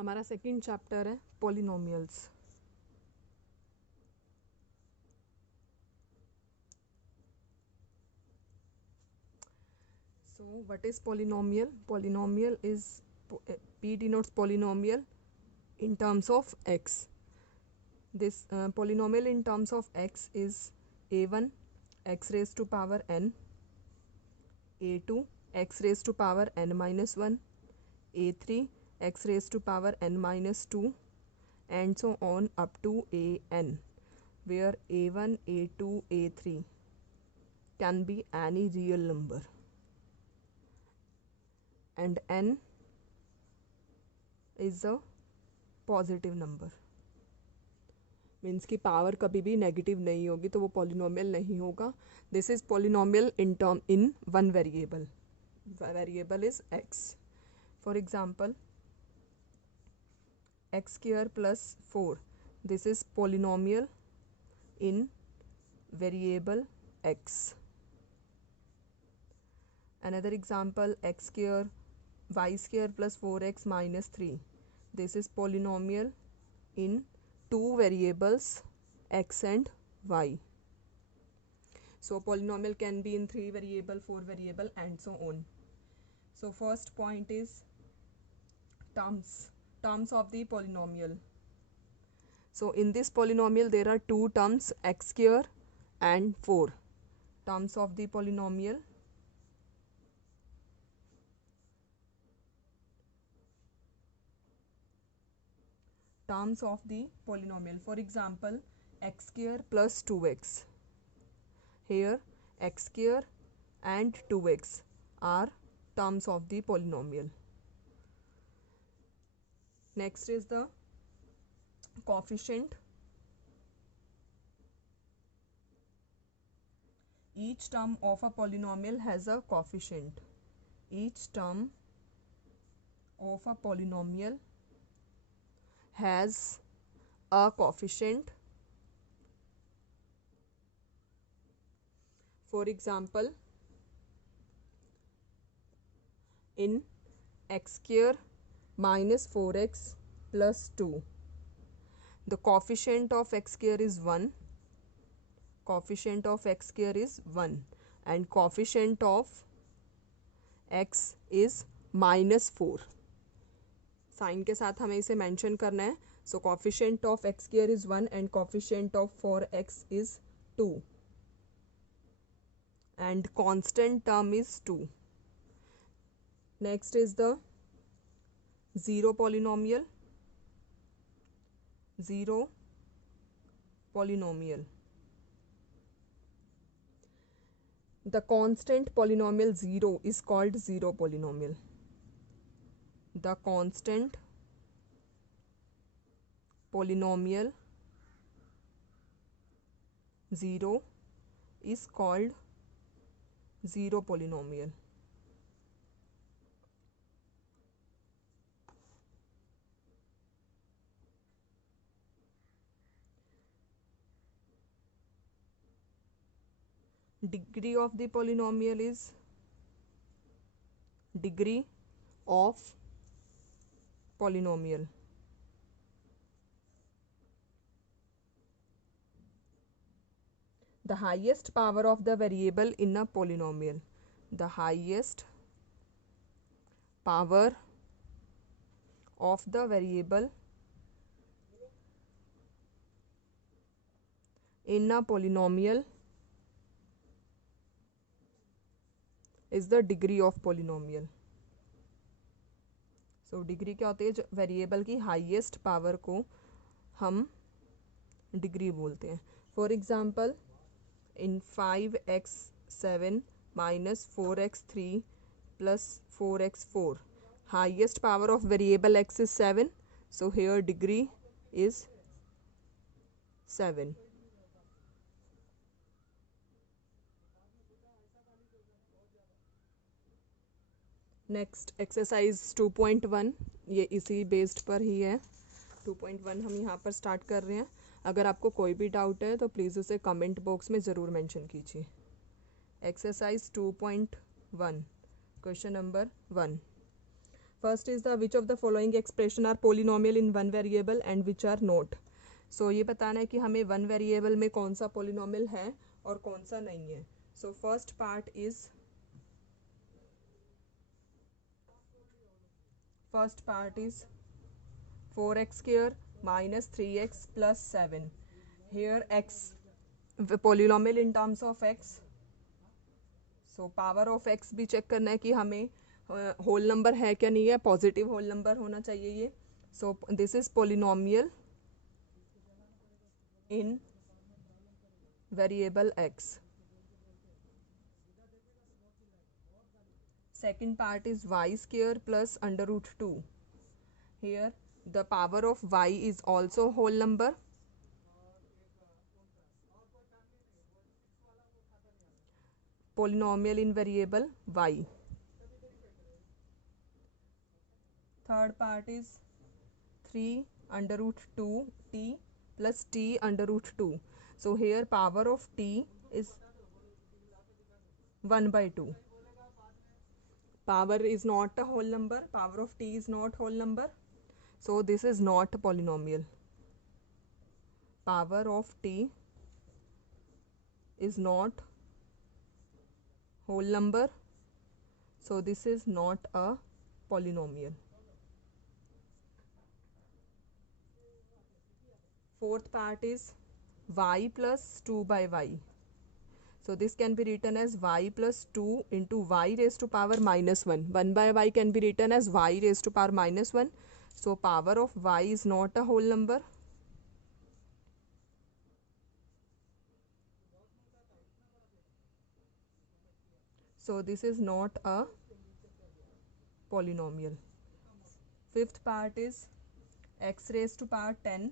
हमारा second chapter है polynomials. So what is polynomial? Polynomial is P denotes polynomial in terms of x. This polynomial in terms of x is a1 x raised to power n, a2 x raised to power n minus 1, a3 x raised to power n minus 2, and so on up to an, where a1 a2 a3 can be any real number and n is a positive number. Means की power कभी भी negative नहीं होगी तो वो polynomial नहीं होगा। This is polynomial in one variable. Variable is x. For example x square plus 4, this is polynomial in variable x. Another example, x square y square plus 4x minus 3. This is polynomial in two variables x and y. So polynomial can be in 3 variable, 4 variable and so on. So first point is terms of the polynomial. So in this polynomial there are two terms, x square and 4. Terms of the polynomial. Terms of the polynomial. For example, x square plus 2x. Here x square and 2x are terms of the polynomial. Next is the coefficient. Each term of a polynomial has a coefficient. Each term of a polynomial has a coefficient. For example, in x square minus 4x plus 2, the coefficient of x square is 1. Coefficient of x square is 1 and coefficient of x is minus 4. Sign के साथ हमें इसे mention करना है। So coefficient of x square is 1 and coefficient of 4x is 2 and constant term is 2. Next is the zero polynomial. Zero polynomial. The constant polynomial 0 is called zero polynomial. The constant polynomial 0 is called zero polynomial. Degree of the polynomial is degree of polynomial. The highest power of the variable in a polynomial. The highest power of the variable in a polynomial is the degree of polynomial. So degree क्या होती है? Variable की highest power को हम degree बोलते हैं. For example in 5x7 minus 4x3 plus 4x4, highest power of variable x is 7, so here degree is 7. Next exercise 2.1, ये इसी बेस्ड पर ही है. 2.1 हम यहाँ पर स्टार्ट कर रहे हैं. अगर आपको कोई भी डाउट है तो प्लीज़ उसे कमेंट बॉक्स में ज़रूर मेंशन कीजिए. Exercise 2.1 question number 1. First is the which of the following expression are polynomial in one variable and which are not. So ये बताना है कि हमें वन वेरिएबल में कौन सा पोलिनोमियल है और कौन सा नहीं है. So first part is First part is 4x square minus 3x plus 7. Here x polynomial in terms of x. So power of x भी चेक करना है कि हमें होल नंबर है क्या नहीं है, पॉजिटिव होल नंबर होना चाहिए ये. So this is polynomial in variable x. Second part is y square plus under root 2. Here the power of y is also whole number. Polynomial in variable y. Third part is 3 under root 2 t plus t under root 2. So here power of t is 1 by 2. Power is not a whole number. Power of t is not whole number. So this is not a polynomial. Power of t is not whole number. So this is not a polynomial. Fourth part is y plus 2 by y. So this can be written as y plus 2 into y raised to power minus 1. 1 by y can be written as y raised to power minus 1. So power of y is not a whole number. So this is not a polynomial. Fifth part is x raised to power 10,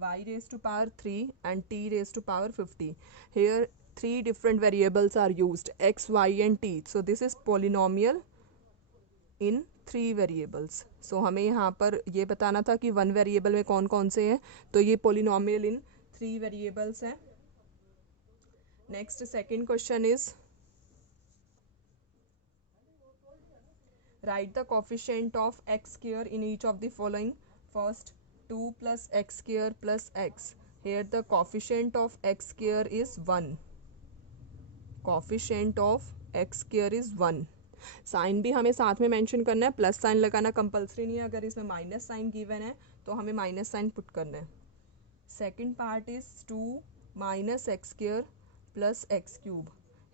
y raised to power 3 and t raised to power 50. Here three different variables are used, x, y and t. So this is polynomial in three variables. So हमें यहाँ पर ये बताना था कि one variable में कौन कौन से हैं. तो ये पोलिनोमियल इन थ्री वेरिएबल्स हैं. Next second question is right the coefficient of x square in each of the following. First 2 plus x square plus x. Here the coefficient of x square is 1. Coefficient of x square is 1. Sign भी हमें साथ में mention करना है. Plus sign लगाना compulsory नहीं है. अगर इसमें माइनस साइन गिवन है तो हमें माइनस साइन पुट करना है. Second part is 2 minus x square plus x cube.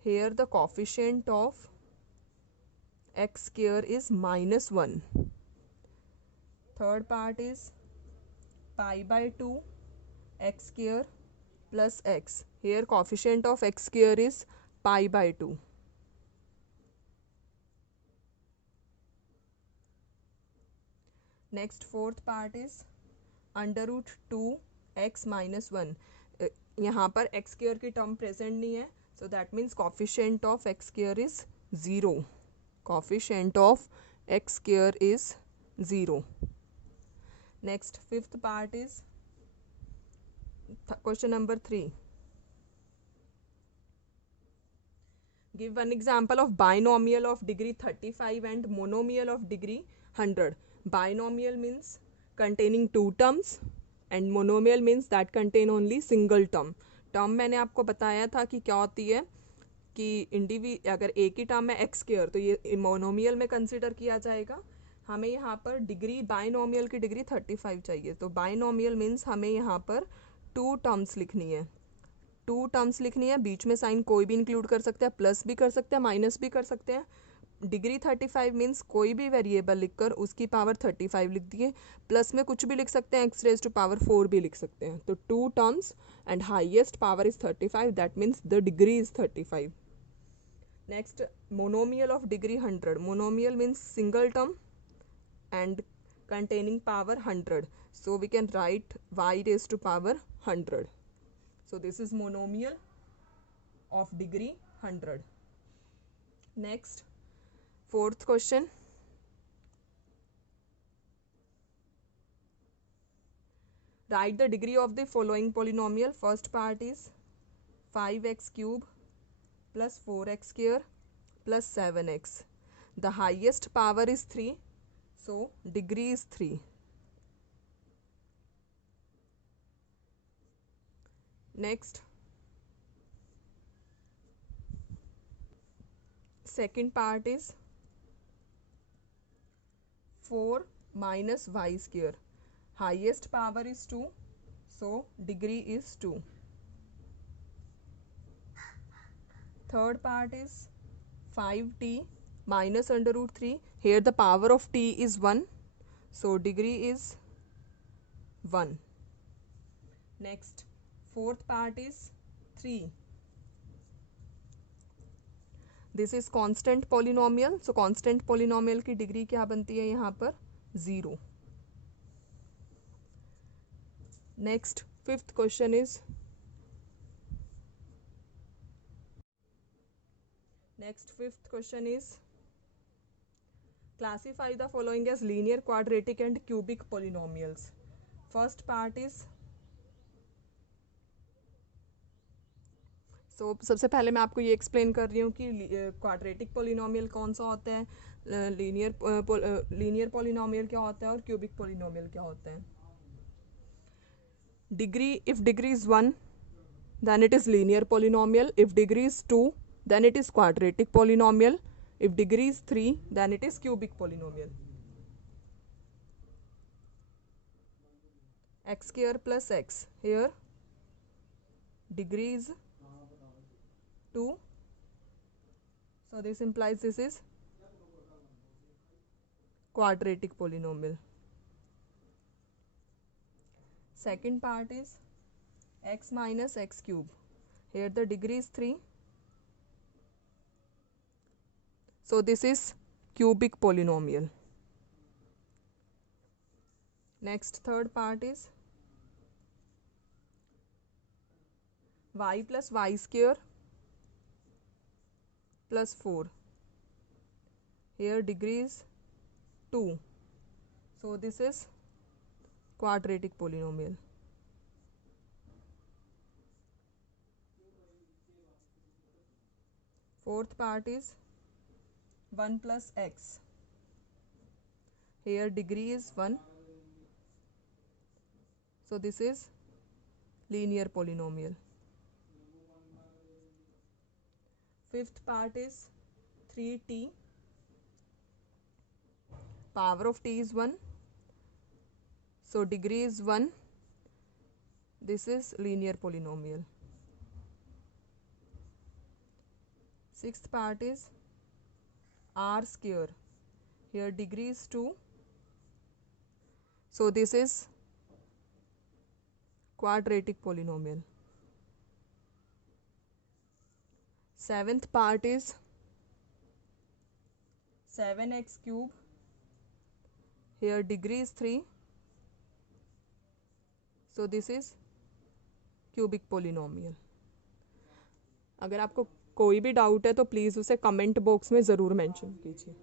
Here the coefficient of x square is -1. Third part is pi by 2 x square plus x. Here coefficient of x square is pi by 2. Next fourth part is under root 2 x minus 1. यहाँ पर x square की term present नहीं है. So that means coefficient of x square is 0. Coefficient of x square is 0. Next fifth part is question number 3. Give one example of binomial of degree 35 and monomial of degree 100. Binomial means containing two terms and monomial means that contain only single term. Term मैंने आपको बताया था कि क्या होती है कि अगर एक ही टर्म है एक्स स्क्वायर तो ये मोनोमियल में कंसिडर किया जाएगा. हमें यहाँ पर डिग्री बाइनोमियल की डिग्री 35 चाहिए. तो बाइनोमियल मीन्स हमें यहाँ पर टू टर्म्स लिखनी है. टू टर्म्स लिखनी है. बीच में साइन कोई भी इंक्लूड कर सकते हैं. प्लस भी कर सकते हैं, माइनस भी कर सकते हैं. डिग्री 35 मीन्स कोई भी वेरिएबल लिखकर उसकी पावर 35 लिख दिए. प्लस में कुछ भी लिख सकते हैं. एक्स रेज टू पावर 4 भी लिख सकते हैं. तो two terms and highest power is 35. That means the degree is 35. Next monomial of degree 100. Monomial means single term and containing power 100. So we can write y raised to power 100. So this is monomial of degree 100. Next, fourth question. Write the degree of the following polynomial. First part is 5x cube plus 4x square plus 7x. The highest power is 3. So degree is 3. Next, second part is 4 minus y square. Highest power is 2, so degree is 2. Third part is 5t minus under root 3. Here the power of t is 1, so degree is 1. Next, fourth part is 3. This is constant polynomial, so constant polynomial की degree क्या बनती है यहाँ पर 0. Next, fifth question is classify the following as linear, quadratic and cubic polynomials. First part is सबसे पहले मैं आपको ये एक्सप्लेन कर रही हूँ कि क्वाड्रेटिक पोलिनोमियल कौन सा होता है, लीनियर पोलिनोमियल क्या होता है और क्यूबिक पोलिनोमियल क्या होता है. Degree, if degree is 1 then it is linear polynomial, if degree is 2 then it is quadratic polynomial, if degree is 3 then it is cubic polynomial. X square plus x, here degree is 2, so this implies this is quadratic polynomial. Second part is x minus x cube, here the degree is 3, so this is cubic polynomial. Next, third part is y plus y square plus 4, here degree is 2, so this is quadratic polynomial. Fourth part is 1 plus x, here degree is 1, so this is linear polynomial. Fifth part is 3t, power of t is 1, so degree is 1, this is linear polynomial. Sixth part is r square, here degree is 2, so this is quadratic polynomial. Seventh part is 7x cube, here degree is 3, so this is cubic polynomial. अगर आपको कोई भी doubt है तो please उसे comment box में ज़रूर mention कीजिए.